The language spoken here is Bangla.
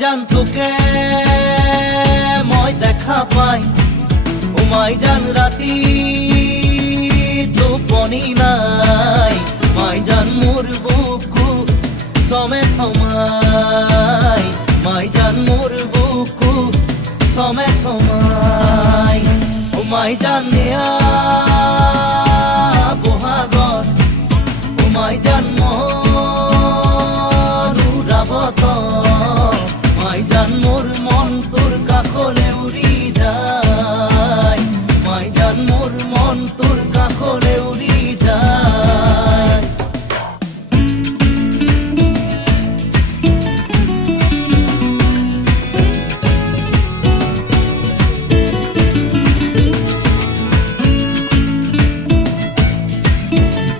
জান তোকে মই দেখা পাই, ও মাই জান রাতি টোপনি নাই, মাই জান মোর বুকু সমে সমাই, মাই জান মোর বুকু সমে সমাই, ও মাই জান